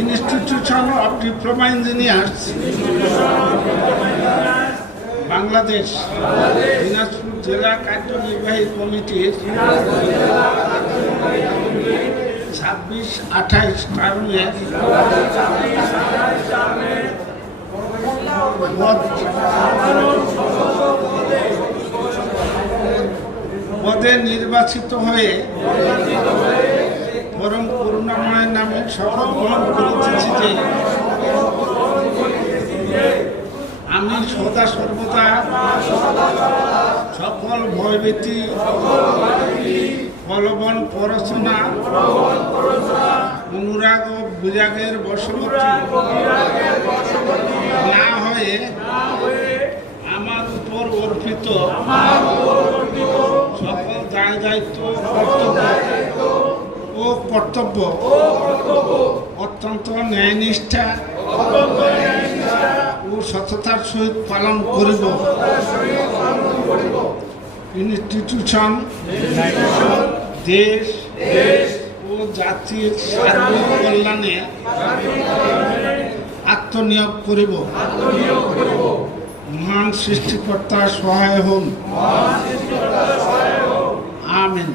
Institution of diploma engineers Bangladesh Dinajpur জেলা কার্যনির্বাহী কমিটির 26-28 টার্মের পদে নির্বাচিত হয়ে পরম করুণাময়ের নামে শপথ গ্রহণ করিতেছি যে আমি সদা সর্বদা সকল ভয়ভীতি বলবন পড়াশোনা অনুরাগ ও বিরাগের বশবর্তী না হয়ে আমার উপর অর্পিত সকল দায় দায়িত্ব কর্তব্য অত্যন্ত ন্যায়নিষ্ঠা ও সততার সহিত পালন করিব। ইনস্টিটিউশন দেশ ও জাতির সার্বিক কল্যাণে আত্মনিয়োগ করিব। মহান সৃষ্টিকর্তা সহায় হন। আমিন।